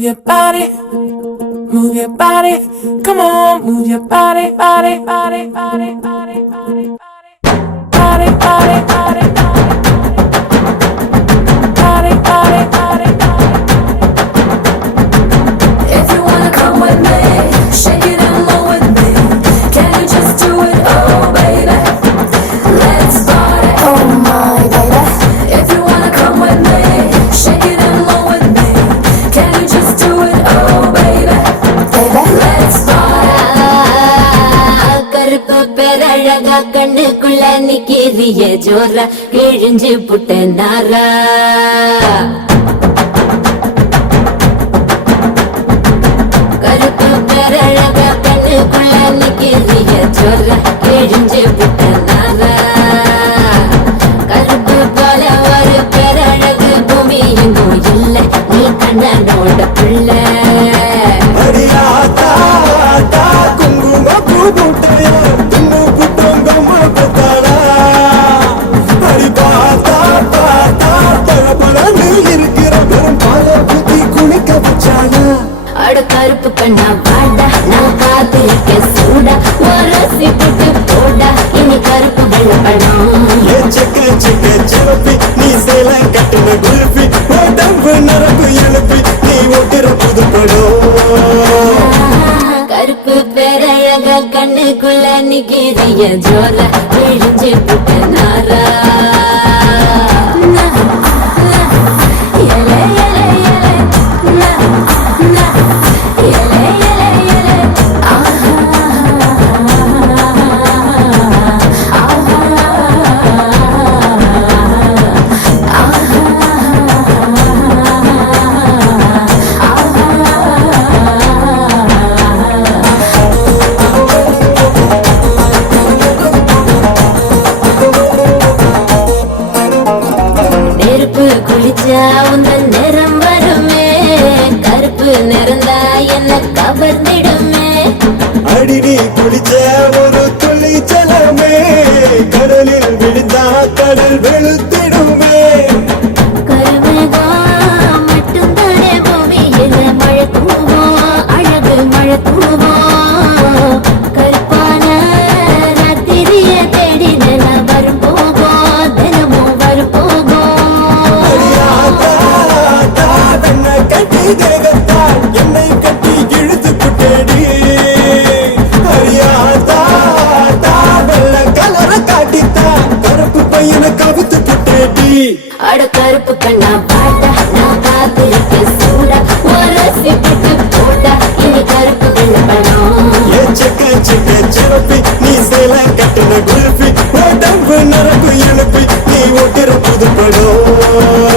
Move your body, move your body. Come on, move your body, body, body, body, body, body, body, body, body, body. கண்ணுக்குள்ள நிக்கிறிய ஜோரா கிழிஞ்சு புட்ட நாரா கருப்பு பேரழகா கண்ணுக்குள்ள நிக்கிறிய ஜோரா கிழிஞ்சு புட்ட நாரா கருப்பு போல ஒரு பேரழகு பூமி எங்கும் இல்ல நீ கண்ணனோட புள்ள கருப்பு கண்ணா வாடா நான் காத்திருக்க சூடா ஒரசி புட்டு போடா இனி கருப்பு வெள்ளப்படம் நீ சேல கட்டுன குல்பி உடம்பு நரம்பு எழுப்பி நீ ஓட்டுற புதுப்படும் கருப்பு பேரழகா கண்ணுக்குள்ள நிக்கிறிய ஜோரா கிழிஞ்சு புட்ட நாரா குளிச்சா உந்தன் நிறம் வருமே கருப்பு நிறந்தா என்ன கவர்ந்திடுமே அடிடி குளிச்ச ஒரு துளி ஜலமே கடலில் விழுந்தா கடல் வெளுத்திடுமே கருமேகம் மட்டும் தானே பூமியில மழை தூவோம் அழகு மழை தூவோம் கருப்பான ராத்திரிய தேடி நில வரும் போகும் தினமும் வரும் போகும் என்னை கட்டி இழுத்து புட்டேடி வெள்ள கலர காட்டித்தான் கருப்பு பையனை கவித்து புட்டேடி அட கருப்பு கண்ணா பாட்டா நான் காத்திருக்க சூடா ஒரசி புட்டு போட்டா இனி கருப்பு வெள்ளப்படம் சிறப்பி நீ சேல கட்டுன குல்பி உடம்பு நரம்பு எழுப்பி நீ ஓட்டுற புதுப்படும்